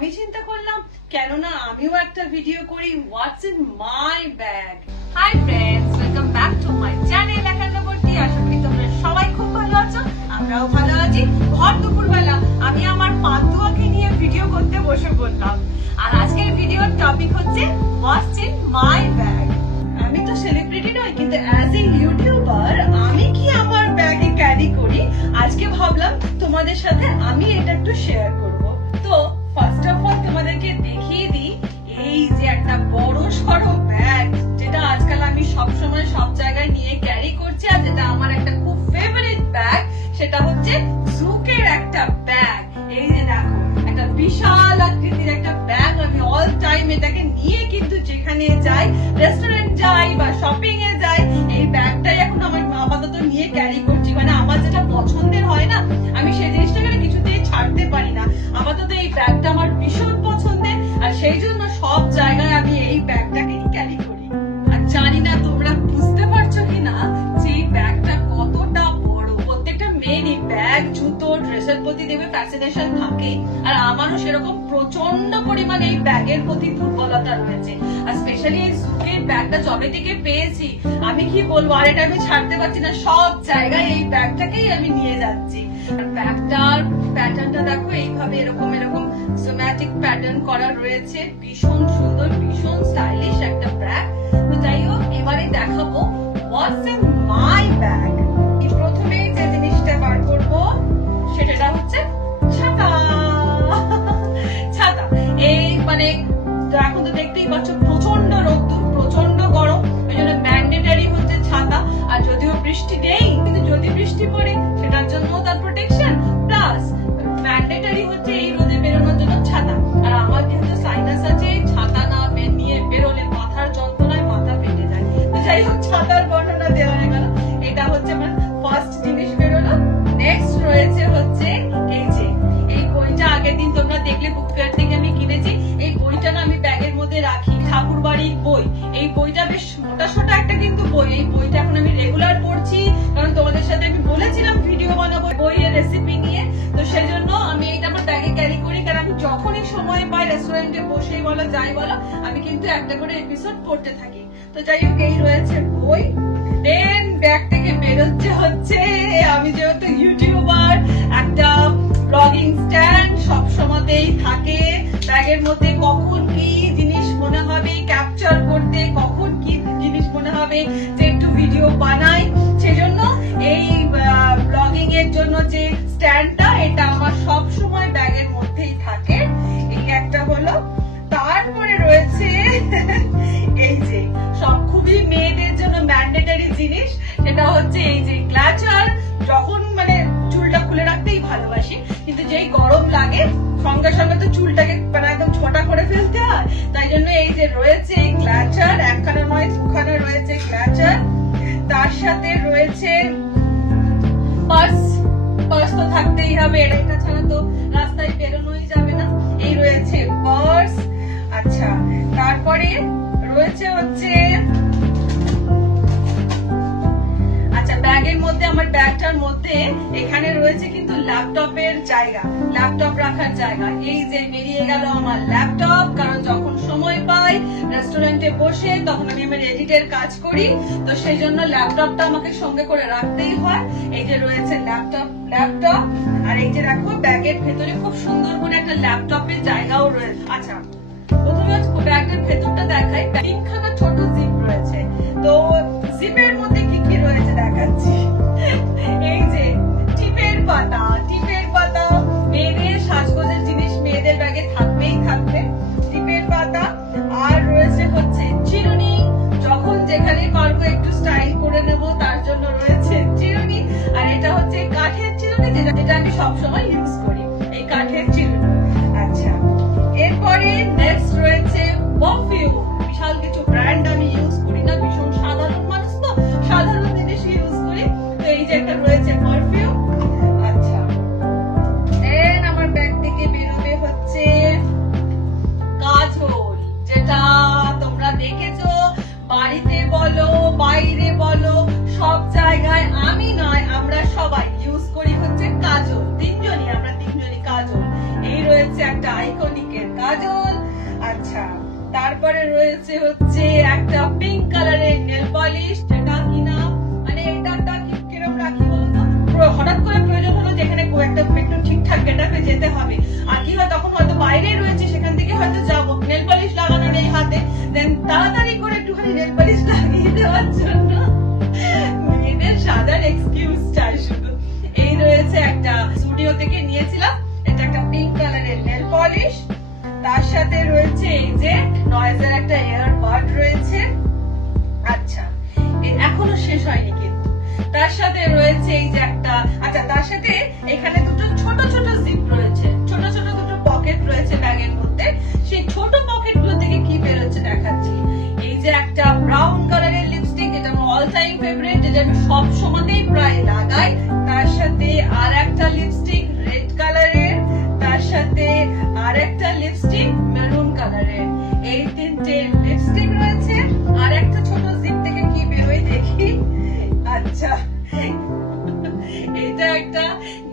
আমি চিন্তা করলাম কেন না আমিও একটা ভিডিও করি হোয়াটস in my bag. Hi friends, welcome back to my channel একান্নবর্তী। আশা করি তোমরা সবাই খুব ভালো আছো, আমরাও ভালো আছি। ভর দুপুরবেলা আমি আমার পান্তুয়াকে নিয়ে ভিডিও করতে বসে পড়লাম। আর আজকের ভিডিওর টপিক হচ্ছে হোয়াটস ইন মাই ব্যাগ। আমি তো সেলিব্রিটি নই, কিন্তু অ্যাজ এ ইউটিউবার আমি কি আমার ব্যাগে ক্যারি করি, আজকে ভাবলাম তোমাদের সাথে আমি এটা একটু শেয়ার করব। তো ফার্স্ট অফ অল তোমাদেরকে দেখিয়ে দিই, এই যে একটা বড় সড়ো ব্যাগ, যেটা আজকাল আমি সবসময় সব জায়গায় নিয়ে ক্যারি করছি, আর যেটা আমার একটা খুব ফেভারিট ব্যাগ, সেটা হচ্ছে জুকের একটা ব্যাগ। এই যে দেখো, একটা বিশাল আকৃতির একটা ব্যাগ। আমি অল টাইম এটাকে নিয়ে কিন্তু যেখানে যাই, রেস্টুরেন্ট যাই বা শপিং এ যাই, এই ব্যাগটাই এখন আমার আপাতত নিয়ে ক্যারি করছি। মানে আমার যেটা পছন্দের হয় না, আমি সেই জিনিসটাকে কিছুতেই ছাড়তে পারি না। আপাতত এই ব্যাগটা আমার ভীষণ পছন্দের, আর সেই জন্য সব জায়গায় আমি এই ব্যাগটাকেই ক্যারি করি। আর জানি না তোমরা বুঝতে পারছো কিনা যে এই ব্যাগটা কতটা বড়। প্রত্যেকটা মেয়েরই ব্যাগ, জুতো, ড্রেসের প্রতি দেবে ফ্যাসিনেশন থাকে, আর আমারও সেরকম প্রচন্ড পরিমাণে এই ব্যাগের প্রতি দুর্বলতা রয়েছে। আর স্পেশালি এই জুকের ব্যাগটা যবে থেকে পেয়েছি, আমি কি বলবো, আর এটা আমি ছাড়তে পারছি না। সব জায়গায় এই ব্যাগটাকেই আমি নিয়ে যাচ্ছি। ব্যাগটার প্যাটার্নটা দেখো, এইভাবে এরকম এরকম জোম্যাটিক প্যাটার্ন করা রয়েছে। ভীষণ সুন্দর, ভীষণ স্টাইলিশ একটা ব্যাগ। তো যাই হোক, এবারে দেখাবো হোয়াটস ইন মাই ব্যাগ। প্রথমেই যে জিনিসটা বার করবো সেটা হচ্ছে ছাতা। ছাতা এই মানে এখন তো দেখতেই পাচ্ছ প্রচন্ড রোদ্দুর, প্রচন্ড গরম, ওই জন্য ম্যান্ডেটারি হচ্ছে ছাতা। আর যদিও বৃষ্টি নেই, কিন্তু যদি বৃষ্টি পড়ে সেটার জন্য তার প্রোটেকশন, প্লাস ম্যান্ডেটারি হচ্ছে এই রোদে বেরোনোর জন্য ছাতা। আর আমার যেহেতু সাইনাস আছে, ছাতা না নিয়ে বেরোলে মাথার যন্ত্রণায় মাথা ফেটে যায়। তো যাই হোক, ছাতার বর্ণনা দেওয়া হয়ে গেল। এটা হচ্ছে আমার ফার্স্ট জিনিস বেরোলো। নেক্সট রয়েছে হচ্ছে এই যে এই বইটা, আগের দিন তোমরা দেখলে বুক ফেয়ার থেকে আমি কিনেছি। এই বইটা না আমি ব্যাগের মধ্যে রাখি, ঠাকুর বাড়ির বই। এই বইটা বেশ মোটা সোটা একটা কিন্তু বই। এই বইটা এখন আমি রেগুলার পড়ছি, কারণ তোমাদের সাথে আমি বলেছিলাম ভিডিও বানাবো বইয়ের রেসিপি নিয়ে। তো সেই জন্য আমি এইটা আমার ব্যাগে ক্যারি করি, কারণ আমি যখনই সময় পাই রেস্টুরেন্টে বসেই বলো যাই বলো, আমি কিন্তু একটা করে এপিসোড পড়তে থাকি। তো যাই হোক, এই রয়েছে বই। দেন ব্যাগ থেকে বেরোচ্ছে হচ্ছে, আমি যেহেতু ইউটিউবার, একটা ব্লগিং স্ট্যান্ড সব সময়তেই থাকে ব্যাগের মধ্যে। কখন কি জিনিস মনে হবে ক্যাপচার করতে, কখন কি জিনিস মনে হবে যে একটু ভিডিও বানাই, সেজন্য এই ব্লগিং এর জন্য যে স্ট্যান্ডটা, এটা আমার সব সময় ব্যাগের মধ্যেই থাকে। এই একটা হলো। তারপরে রয়েছে এই যে সব খুবই মেয়েদের জন্য ম্যান্ডেটারি জিনিস, সেটা হচ্ছে এই যে ক্লাচার। যখন মানে চুলটা খুলে রাখতেই ভালোবাসি, কিন্তু যেই গরম লাগে সঙ্গে সঙ্গে তো চুলটাকে মানে একদম ছোটা করে ফেলতে হয়, তাই জন্য এই যে রয়েছে এই ক্লাচার। একখানা নয় দুখানা রয়েছে ক্লাচার। তার সাথে রয়েছে পার্স। পার্স তো থাকতেই হবে, এটা ছাড়া তো রাস্তায় বেরোনোই যাবে না। এই রয়েছে পার্স। আচ্ছা, তারপরে রয়েছে হচ্ছে, আচ্ছা ব্যাগের মধ্যে, আমার ব্যাগটার মধ্যে এখানে রয়েছে কিন্তু ল্যাপটপের জায়গা, ল্যাপটপ রাখার জায়গা। এই যে বেরিয়ে গেল আমার ল্যাপটপ, কারণ যখন সময় পাই রেস্টুরেন্টে বসে, তখন আমি আমার এডিটের কাজ করি, তো সেই জন্য ল্যাপটপটা আমাকে সঙ্গে করে রাখতেই হয়। এই যে রয়েছে ল্যাপটপ। আর এই যে দেখো, ব্যাগের ভেতরে খুব সুন্দর করে একটা ল্যাপটপের জায়গাও রয়েছে। আচ্ছা, প্রথমে ব্যাগের ভেতরটা দেখাই। তিনখানা ছোট জিপ রয়েছে। তো জিপের মধ্যে কি কি রয়েছে দেখাচ্ছি। এই যে টিপের পাতা, মেয়েদের সাজগোজের জিনিস মেয়েদের ব্যাগে থাকবেই থাকবে, টিপের পাতা। আর রয়েছে হচ্ছে চিরুনি, যখন যেখানে পারবো একটু স্টাইল করে নেবো তার জন্য রয়েছে চিরুনি। আর এটা হচ্ছে কাঠের চিরুনি, যেটা আমি সবসময় ইউজ করি, এই কাঠের চিরুনি। আচ্ছা, এরপরে নেক্সট রয়েছে পারফিউম। বিশাল কিছু ব্র্যান্ড আমি ইউজ করি না, ভীষণ সাধারণ মানুষ তো, সাধারণ জিনিস ইউজ করি। তো এই যে একটা রয়েছে পারফিউম। আচ্ছা, দেন আমার ব্যাগ থেকে বেরোবে হচ্ছে কাজল, যেটা তোমরা দেখেছো বাড়িতে বলো বাইরে বলো সব জায়গায়, আমি নয় আমরা সবাই ইউজ করি হচ্ছে কাজল। আমরা তিনজনই কাজল। এই রয়েছে একটা আইকনিকের কাজল। আচ্ছা, তারপরে রয়েছে হচ্ছে একটা পিঙ্ক কালারের নেল পলিশ, যেটা কিনা মানে এটা কিরকম রাখি বলতো, হঠাৎ করে প্রয়োজন হলো যেখানে একটা একটু ঠিকঠাক গেটআপে যেতে হবে, আর কি হয় তখন হয়তো বাইরে রয়েছে, সেখান থেকে হয়তো যাবো, নেল পলিশ লাগানো নেই হাতে, দেন তাড়াতাড়ি করে একটুখানি নেল পলিশ লাগিয়ে দেওয়ার জন্য মেয়েদের সাজার এক্সকিউজ চাই শুধু। এই রয়েছে একটা স্টুডিও থেকে নিয়েছিলাম, এটা একটা পিঙ্ক কালারের নেল পলিশ। তার সাথে রয়েছে এই যে নয়েজের একটা এয়ারবাড রয়েছে। আচ্ছা, এখনো শেষ হয়নি কিন্তু। তার সাথে রয়েছে এই যে একটা, আচ্ছা তার সাথে এখানে দুটো ছোট ছোট জিপ রয়েছে, ছোট ছোট দুটো পকেট রয়েছে ব্যাগের মধ্যে। সেই ছোট পকেট গুলো থেকে কি বেরোচ্ছে দেখাচ্ছি। এই যে একটা ব্রাউন কালারের লিপস্টিক, যেটা আমার অল টাইম ফেভারিট, যেটা আমি সব সময়তেই প্রায় লাগাই। তার সাথে আর একটা লিপস্টিক রেড কালারের, তার সাথে আর একটা লিপস্টিক মেরুন কালারের। এই তিনটে লিপস্টিক রয়েছে। আর একটা ছোট জিপ থেকে কি বেরোয় দেখি। আচ্ছা, এটা একটা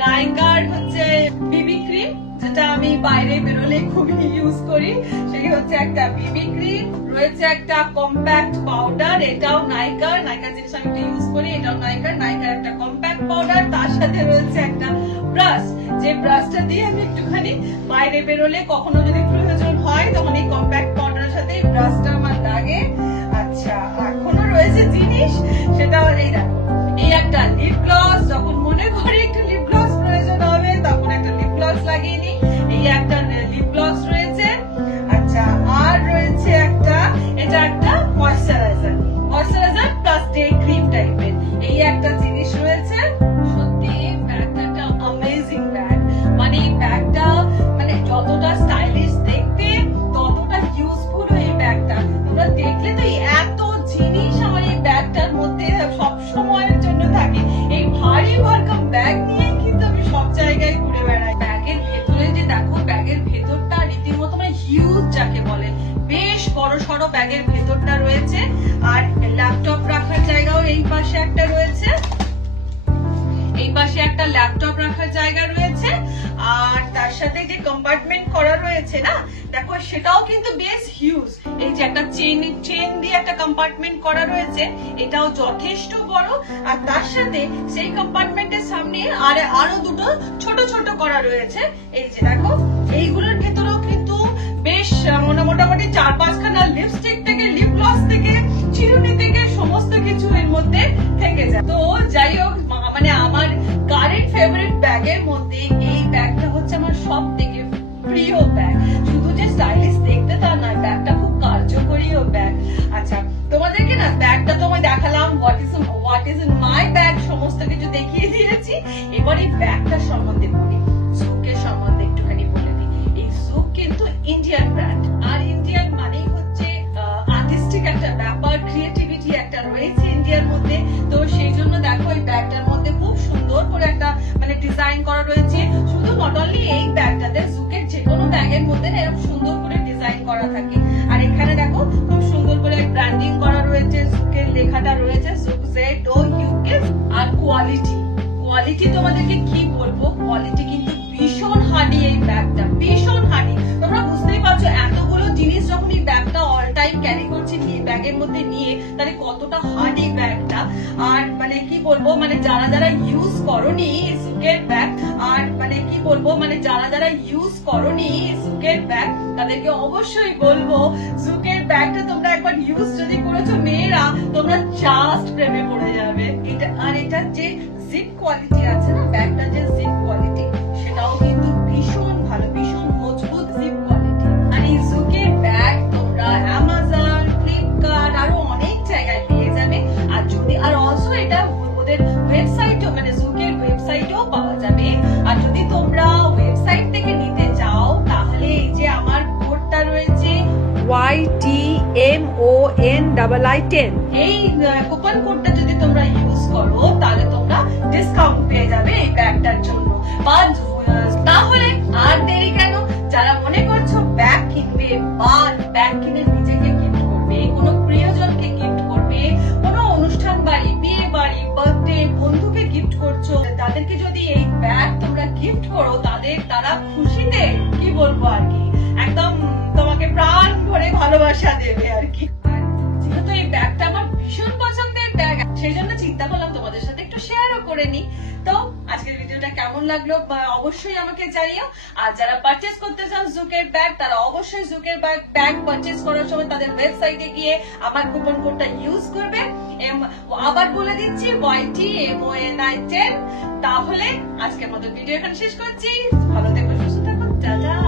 নাইকার হচ্ছে বিবি ক্রিম, যেটা আমি বাইরে বেরোলে খুবই ইউজ করি। সেই হচ্ছে একটা বিবি ক্রিম রয়েছে, একটা কম্প্যাক্ট পাউডার, এটাও নাইকার জিনিস আমি ইউজ করি, এটাও নাইকার একটা কম্প্যাক্ট পাউডার। তার সাথে রয়েছে একটা ব্রাশ, যে ব্রাশটা দিয়ে আমি একটুখানি বাইরে বেরোলে কখনো যদি প্রয়োজন হয় তখন এই কম্প্যাক্ট পাউডারের সাথে ব্রাশটা আমার লাগে। আচ্ছা, এখনো রয়েছে জিনিস, সেটা এই দেখো, এই একটা লিপ গ্লস, যখন মনে করি একটু লিপ গ্লস প্রয়োজন হবে তখন একটা লিপ গ্লস লাগিয়ে নিই। এই একটা লিপ গ্লস রয়েছে। আচ্ছা, আর রয়েছে একটা, এটা একটা ময়শ্চারাইজার প্লাস ডে ক্রিম টাইপের, এই একটা জিনিস রয়েছে। সত্যি ব্যাগটা একটা অ্যামেজিং ব্যাগ, মানে এই ব্যাগটা মানে যতটা স্টাইলিশ দেখতে ততটা ইউজফুল এই ব্যাগটা। তোমরা দেখলে তো এত জিনিস আমার এই ব্যাগটার মধ্যে সব সময়ের জন্য থাকে। এই ভারী ভরকম ব্যাগ নিয়ে কিন্তু আমি সব জায়গায় ঘুরে বেড়াই। ব্যাগের ভেতরে যে দেখো, ব্যাগের ভেতরটা রীতিমতো মানে হিউজ যাকে বলে, বেশ বড় সড়ো ব্যাগের ভেতরটা রয়েছে। আর ল্যাপটপ রাখার জায়গাও এই পাশে একটা রয়েছে, এই পাশে একটা ল্যাপটপ রাখার জায়গা রয়েছে। আর তার সাথে যে কম্পার্টমেন্ট করা রয়েছে না, দেখো সেটাও কিন্তু বেশ হিউজ। এই যে একটা চেন দিয়ে একটা কম্পার্টমেন্ট করা রয়েছে, এটাও যথেষ্ট বড়। আর তার সাথে সেই কম্পার্টমেন্টের সামনে আরো দুটো ছোট ছোট করা রয়েছে। এই যে দেখো, এইগুলোর ভেতরেও কিন্তু বেশ মোটামুটি 4-5খানা লিপস্টিক থেকে লিপ গ্লস থেকে চিরুনি থেকে সমস্ত কিছু এর মধ্যে থেকে যায়। তো যাই হোক, মানে আমার কারেন্ট ফেভারিট ব্যাগের মধ্যে এই ব্যাগটা হচ্ছে আমার সব থেকে প্রিয় ব্যাগ। শুধু যে স্টাইলিশ দেখতে তা নয়, ব্যাগটা খুব কার্যকরীও ব্যাগ। আচ্ছা, তোমাদেরকে না ব্যাগটা তো আমি দেখালাম, what is in my bag সমস্ত কিছু দেখিয়ে দিয়েছি। এবার এই ব্যাগটার সম্বন্ধে বলি, জুকের সম্বন্ধে একটুখানি বলে দিই। এই জুক কিন্তু ইন্ডিয়ান ব্র্যান্ড, আর ইন্ডিয়ান মানেই হচ্ছে আর্টিস্টিক একটা ব্যাপার, ক্রিয়েটিভিটি একটা রয়েছে ইন্ডিয়ার মধ্যে। তো সেই জন্য দেখো এই ব্যাগটার মধ্যে খুব সুন্দর করে একটা মানে ডিজাইন করা রয়েছে। শুধু নট অনলি এই ব্যাগটাতে, জুকের যে কোনো ব্যাগের মধ্যে এরকম সুন্দর করে ডিজাইন করা থাকে। আর এখানে দেখো খুব সুন্দর করে ব্র্যান্ডিং করা রয়েছে, জুকের লেখাটা রয়েছে, জুক ZOUK। আর কোয়ালিটি তোমাদেরকে কি বলবো, কোয়ালিটি কিন্তু ভীষণ হার্ডি এই ব্যাগটা, ভীষণ হার্ডি। তোমরা বুঝতেই পারছো এতগুলো জিনিস যখন এই ব্যাগটা অল টাইম ক্যারি করছি ব্যাগের মধ্যে নিয়ে, তাহলে কতটা হার্ডি ব্যাগটা। আর মানে কি বলবো, মানে যারা ইউজ করনি জুকের ব্যাগ, আর মানে কি বলবো, মানে যারা ইউজ করনি জুকের ব্যাগ, তাদেরকে অবশ্যই বলবো জুকের ব্যাগটা তোমরা একবার ইউজ যদি করেছো মেয়েরা, তোমরা জাস্ট প্রেমে পড়ে যাবে। এটা আর এটার যে জিপ কোয়ালিটি আছে না, ব্যাগটার যে জিপ কোয়ালিটি সেটাও কিন্তু ভীষণ ভালো, ভীষণ মজবুত জিপ কোয়ালিটি। আর এই জুকের ব্যাগ তোমরা অ্যামাজন, ফ্লিপকার্ট আরো অনেক জায়গায় পেয়ে যাবে। আর যদি আর অলসো এটা ওদের ওয়েবসাইটও, মানে জুকের ওয়েবসাইটেও পাওয়া যাবে। আর যদি তোমরা ওয়েবসাইট থেকে নিতে চাও তাহলে এই যে আমার কোডটা রয়েছে YTMONII10, এই কুপন কোডটা যদি তোমরা ইউজ করো তাহলে তোমরা ডিসকাউন্ট পেয়ে যাবে এই ব্যাগটার জন্য। তাহলে আর দেরি কেন, যারা মনে করছো ব্যাগ কিনবে বা ব্যাগ কিনে নিজেকে গিফট করবে, কোনো প্রিয়জনকে গিফট করবে, কোনো অনুষ্ঠান বাড়ি, বিয়ে বাড়ি, বার্থডে, বন্ধুকে গিফট করছো, তাদেরকে যদি এই ব্যাগ তোমরা গিফট করো তারা খুশিতে কি বলবো আর কি একদম লাগলো অবশ্যই আমাকে জানিও। আর যারা পারচেজ করতে চান জুকের ব্যাগ, তারা অবশ্যই জুকের ব্যাগ পারচেজ করার সময় তাদের ওয়েবসাইটে গিয়ে আমার কুপন কোডটা ইউজ করবে। আবার বলে দিচ্ছি YTMONI10। তাহলে আজকের মতো ভিডিও এখানে শেষ করছি। ভালো থেকো, সুস্থ থাকো, টাটা।